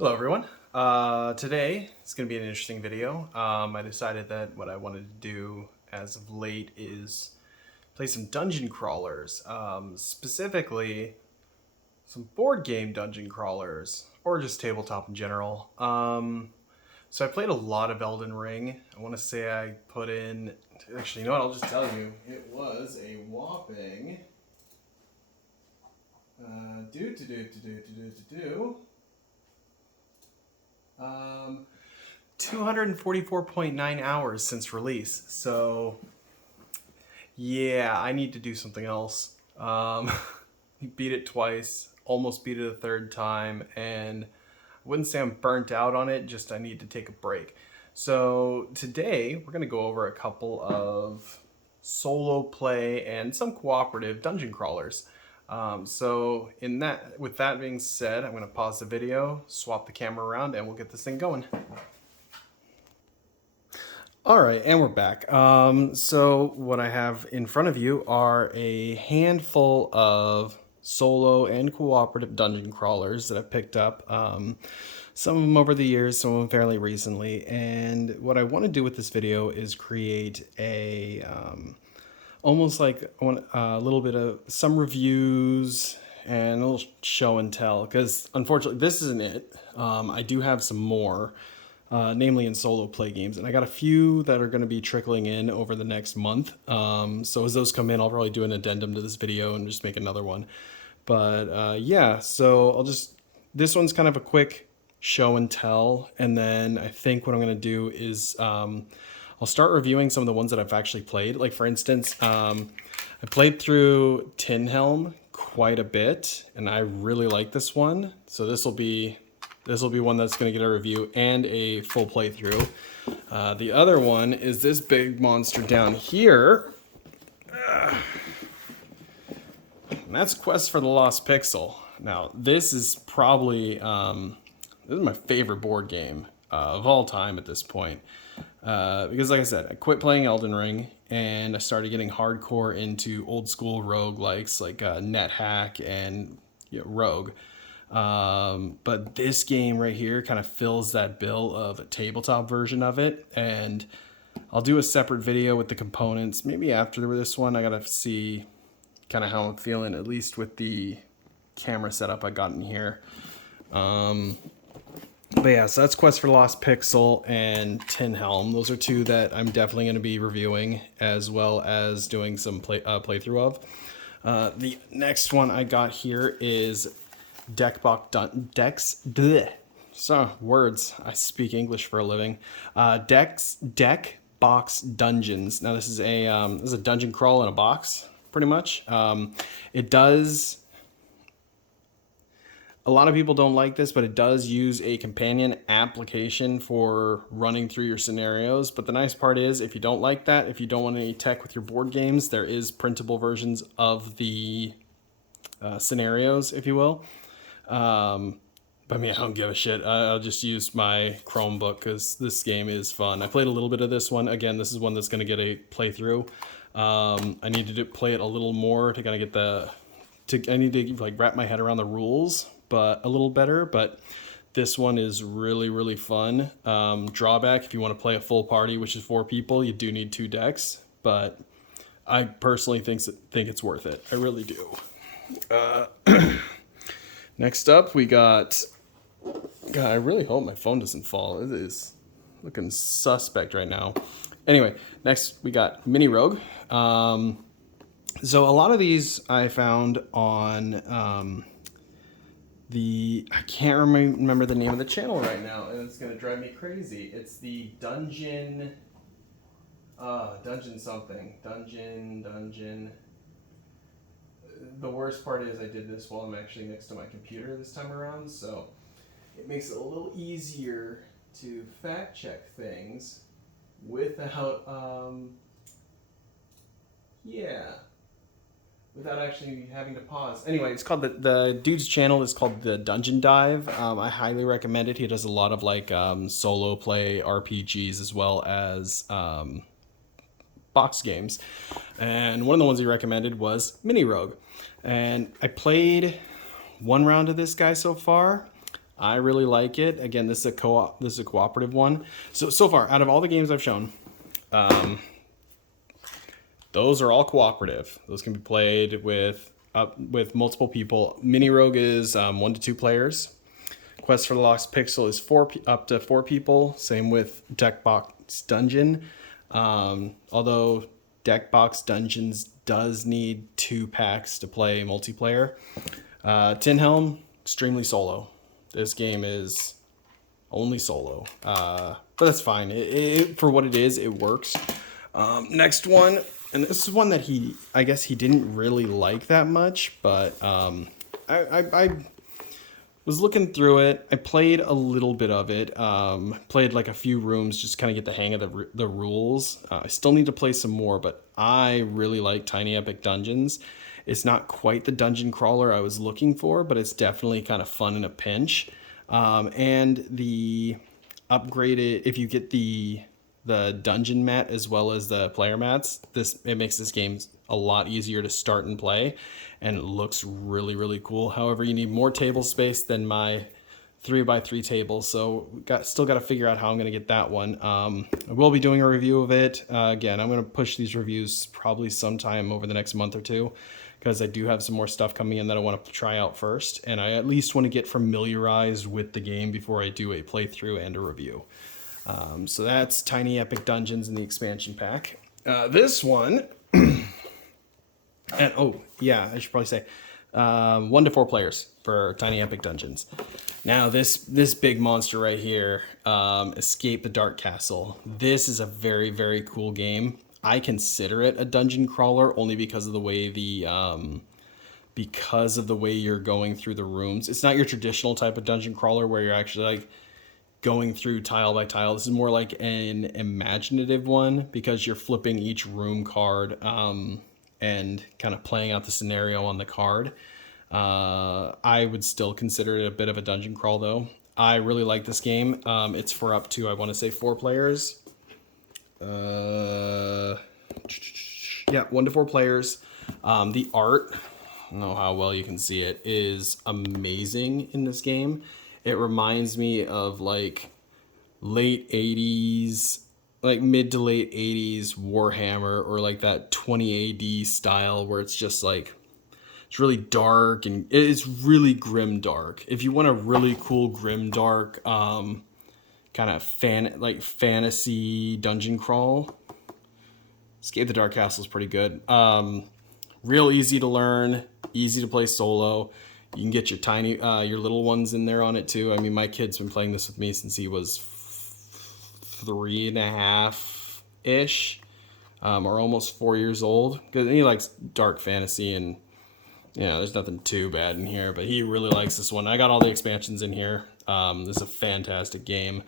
Hello everyone. Today it's going to be an interesting video. I decided that what I wanted to do as of late is play some dungeon crawlers, specifically some board game dungeon crawlers, or just tabletop in general. So I played a lot of Elden Ring. I want to say I put in, actually, you know what, I'll just tell you, it was a whopping, do, do, do, do, do, do, do, do. 244.9 hours since release. So, yeah, I need to do something else. Beat it twice, almost beat it a third time, and I wouldn't say I'm burnt out on it, just I need to take a break. So, today we're going to go over a couple of solo play and some cooperative dungeon crawlers. With that being said, I'm going to pause the video, swap the camera around, and we'll get this thing going. All right, and we're back. So what I have in front of you are a handful of solo and cooperative dungeon crawlers that I've picked up. Some of them over the years, some of them fairly recently. And what I want to do with this video is create a almost like a little bit of some reviews and a little show and tell, because unfortunately this isn't it. I do have some more, namely in solo play games, and I got a few that are going to be trickling in over the next month. So as those come in, I'll probably do an addendum to this video and just make another one. But yeah, so this one's kind of a quick show and tell, and then I think what I'm going to do is I'll start reviewing some of the ones that I've actually played. Like, for instance, I played through Tin Helm quite a bit, and I really like this one. So this will be one that's going to get a review and a full playthrough. The other one is this big monster down here. And that's Quest for the Lost Pixel. Now, this is probably this is my favorite board game of all time at this point. Because like I said, I quit playing Elden Ring and I started getting hardcore into old school roguelikes like NetHack and Rogue. But this game right here kind of fills that bill of a tabletop version of it, and I'll do a separate video with the components maybe after this one. I gotta see kind of how I'm feeling, at least with the camera setup I got in here. But yeah, so that's Quest for the Lost Pixel and Tin Helm. Those are two that I'm definitely going to be reviewing, as well as doing some playthrough of. The next one I got here is words. I speak English for a living. Deck Box Dungeons. Now this is a dungeon crawl in a box, pretty much. A lot of people don't like this, but it does use a companion application for running through your scenarios. But the nice part is, if you don't like that, if you don't want any tech with your board games, there is printable versions of the scenarios, if you will. But I mean, I don't give a shit. I'll just use my Chromebook because this game is fun. I played a little bit of this one. Again, this is one that's going to get a playthrough. I need to play it a little more to kind of get I need to like wrap my head around the rules, but a little better. But this one is really, really fun. Drawback, if you want to play a full party, which is 4 people, you do need 2 decks. But I personally think it's worth it. I really do. Next up, we got... God, I really hope my phone doesn't fall. It is looking suspect right now. Anyway, next we got Mini Rogue. So a lot of these I found on I can't remember the name of the channel right now, and it's going to drive me crazy. It's the Dungeon something. Dungeon. The worst part is I did this while I'm actually next to my computer this time around, so it makes it a little easier to fact check things without without actually having to pause. Anyway, it's called the dude's channel is called the Dungeon Dive. I highly recommend it. He does a lot of like solo play RPGs as well as box games. And one of the ones he recommended was Mini Rogue. And I played 1 round of this guy so far. I really like it. Again, this is a co-op. This is a cooperative one. So far, out of all the games I've shown, those are all cooperative. Those can be played with multiple people. Mini Rogue is 1 to 2 players. Quest for the Lost Pixel is up to 4 people. Same with Deckbox Dungeon. Although Deckbox Dungeons does need 2 packs to play multiplayer. Tin Helm, extremely solo. This game is only solo, but that's fine. For what it is, it works. Next one, and this is one that I guess he didn't really like that much, but I was looking through it. I played a little bit of it. Played like a few rooms, just kind of get the hang of the rules. I still need to play some more, but I really like Tiny Epic Dungeons. It's not quite the dungeon crawler I was looking for, but it's definitely kind of fun in a pinch. And the upgraded, if you get the dungeon mat as well as the player mats, it makes this game a lot easier to start and play, and it looks really, really cool. However, you need more table space than my 3x3 table, so still got to figure out how I'm going to get that one. I will be doing a review of it. Again, I'm going to push these reviews probably sometime over the next month or two, because I do have some more stuff coming in that I want to try out first, and I at least want to get familiarized with the game before I do a playthrough and a review. So that's Tiny Epic Dungeons in the expansion pack. This one, and oh yeah, I should probably say 1 to 4 players for Tiny Epic Dungeons. Now this big monster right here, Escape the Dark Castle. This is a very, very cool game. I consider it a dungeon crawler only because of the way you're going through the rooms. It's not your traditional type of dungeon crawler where you're actually like going through tile by tile. This is more like an imaginative one because you're flipping each room card and kind of playing out the scenario on the card. I would still consider it a bit of a dungeon crawl though. I really like this game. It's for up to, I want to say 4 players. Yeah, 1 to 4 players. The art, I don't know how well you can see it, is amazing in this game. It reminds me of like late 80s, like mid to late 80s Warhammer, or like that 20 AD style where it's just like, it's really dark and it's really grim dark. If you want a really cool grim dark kind of fantasy dungeon crawl, Escape the Dark Castle is pretty good. Real easy to learn, easy to play solo. You can get your little ones in there on it too. I mean, my kid's been playing this with me since he was 3.5-ish, or almost 4 years old. Because he likes dark fantasy, and there's nothing too bad in here, but he really likes this one. I got all the expansions in here. This is a fantastic game.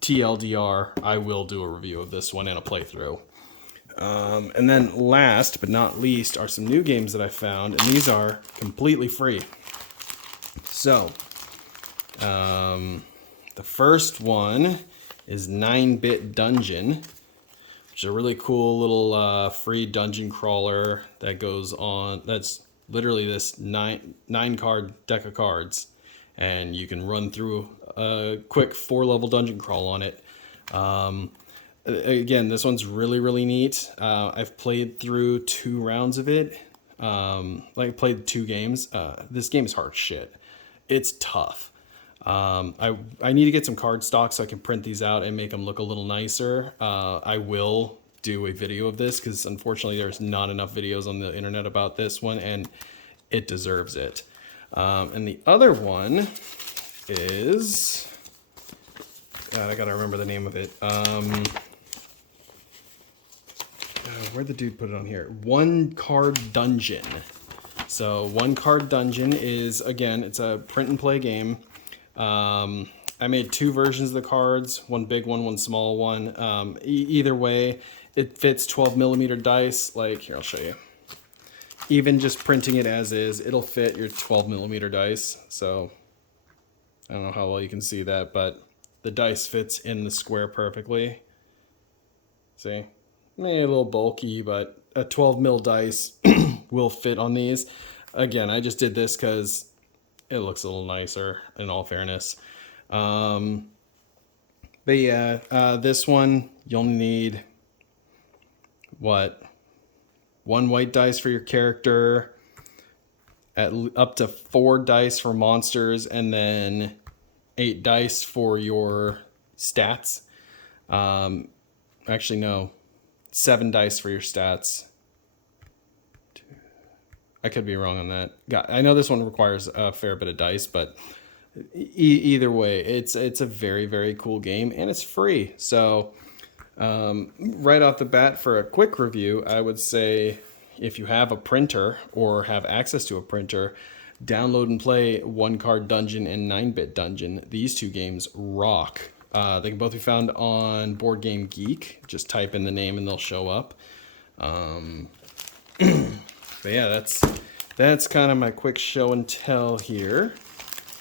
TLDR, I will do a review of this one and a playthrough. And then last but not least are some new games that I found, and these are completely free. So, the first one is 9-Bit Dungeon, which is a really cool little free dungeon crawler that goes on. That's literally this nine card deck of cards, and you can run through a quick 4-level dungeon crawl on it. Again, this one's really, really neat. I've played through 2 rounds of it. Played 2 games. This game is hard shit. It's tough. I need to get some card stock so I can print these out and make them look a little nicer. I will do a video of this because unfortunately there's not enough videos on the internet about this one, and it deserves it. And the other one is... God, I gotta remember the name of it. Where'd the dude put it on here? One Card Dungeon. So One Card Dungeon is, again, it's a print and play game. I made 2 versions of the cards, one big one small one. Either way, it fits 12mm dice. Like, here, I'll show you. Even just printing it as is, it'll fit your 12mm dice. So I don't know how well you can see that, but the dice fits in the square perfectly. See? Maybe a little bulky, but a 12mm dice will fit on these. Again, I just did this because it looks a little nicer, in all fairness. But yeah, this one you'll need what? 1 white dice for your character, up to 4 dice for monsters, and then 8 dice for your stats. Actually, no, 7 dice for your stats. I could be wrong on that. I know this one requires a fair bit of dice, but either way, it's a very, very cool game, and it's free. So right off the bat, for a quick review, I would say if you have a printer or have access to a printer, download and play One Card Dungeon and 9-Bit Dungeon. These 2 games rock. They can both be found on Board Game Geek. Just type in the name and they'll show up. But yeah, that's kind of my quick show and tell here.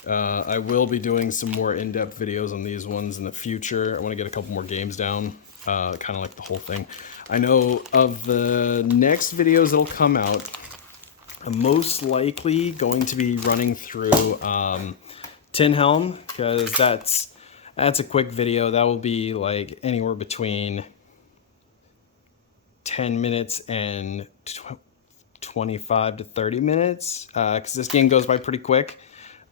I will be doing some more in-depth videos on these ones in the future. I want to get a couple more games down, kind of like the whole thing. I know of the next videos that'll come out, I'm most likely going to be running through Tin Helm, because that's a quick video. That will be like anywhere between 10 minutes and 25 to 30 minutes, because this game goes by pretty quick.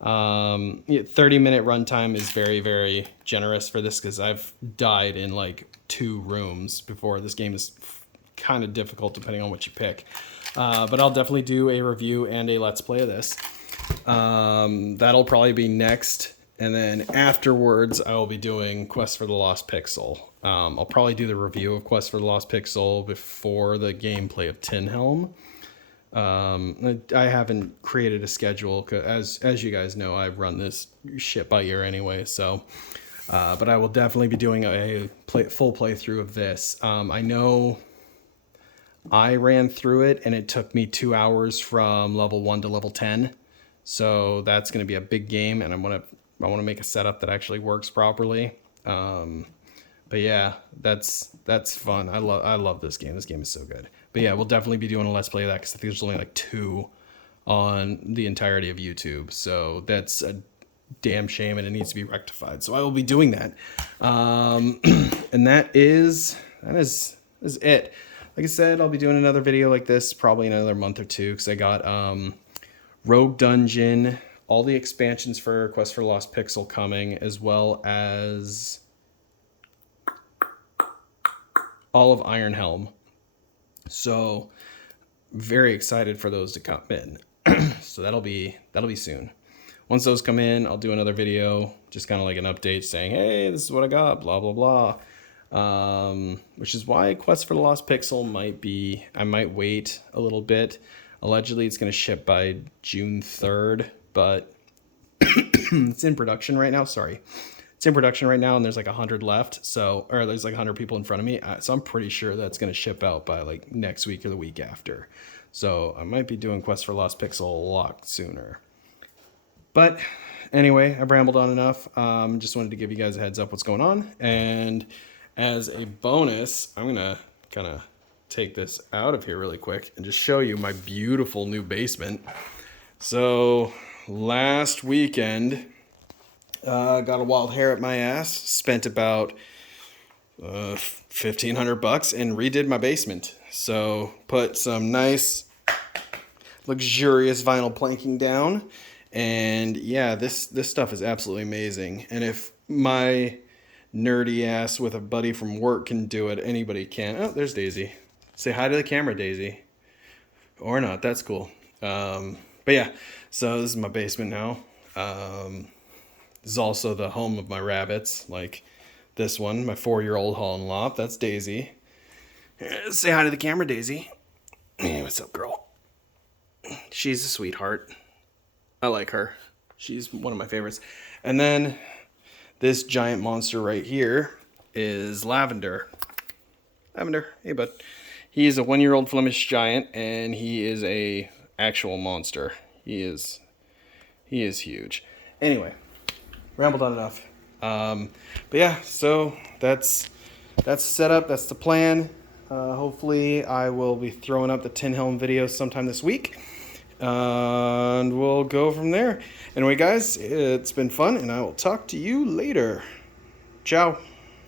30-minute runtime is very, very generous for this, because I've died in like 2 rooms before. This game is kind of difficult depending on what you pick, but I'll definitely do a review and a let's play of this. That'll probably be next, and then afterwards I will be doing Quest for the Lost Pixel. I'll probably do the review of Quest for the Lost Pixel before the gameplay of Tin Helm. I haven't created a schedule, 'cause as you guys know, I run this shit by ear anyway, so but I will definitely be doing a full playthrough of this. I know I ran through it and it took me 2 hours from level 1 to level 10, so that's going to be a big game, and I want to make a setup that actually works properly. But yeah, that's fun. I love this game. This game is so good. But yeah, we'll definitely be doing a let's play of that, because I think there's only like 2 on the entirety of YouTube. So that's a damn shame, and it needs to be rectified. So I will be doing that. And that is it. Like I said, I'll be doing another video like this probably in another month or 2, because I got Rogue Dungeon, all the expansions for Quest for the Lost Pixel coming, as well as all of Iron Helm. So very excited for those to come in. So that'll be soon. Once those come in, I'll do another video, just kind of like an update saying, hey, this is what I got, blah, blah, blah. Which is why Quest for the Lost Pixel I might wait a little bit. Allegedly, it's going to ship by June 3rd, but it's in production right now. Sorry. It's in production right now, and there's like 100 left. Or there's like 100 people in front of me. So I'm pretty sure that's going to ship out by like next week or the week after. So I might be doing Quest for Lost Pixel a lot sooner. But anyway, I've rambled on enough. Just wanted to give you guys a heads up what's going on. And as a bonus, I'm going to kind of take this out of here really quick and just show you my beautiful new basement. So last weekend, got a wild hair at my ass, spent about $1,500 and redid my basement. So put some nice luxurious vinyl planking down, and yeah, this stuff is absolutely amazing. And if my nerdy ass with a buddy from work can do it, anybody can. Oh, there's Daisy. Say hi to the camera, Daisy. Or not, that's cool. But yeah, so this is my basement now. This is also the home of my rabbits, like this one, my 4-year-old Holland Lop. That's Daisy. Say hi to the camera, Daisy. Hey, what's up, girl? She's a sweetheart. I like her. She's one of my favorites. And then this giant monster right here is Lavender. Lavender, hey bud. He is a 1-year-old Flemish giant, and he is a actual monster. He is huge. Anyway, rambled on enough. But yeah, so that's set up. That's the plan. Hopefully I will be throwing up the Tin Helm video sometime this week. and we'll go from there. Anyway, guys, it's been fun, and I will talk to you later. Ciao.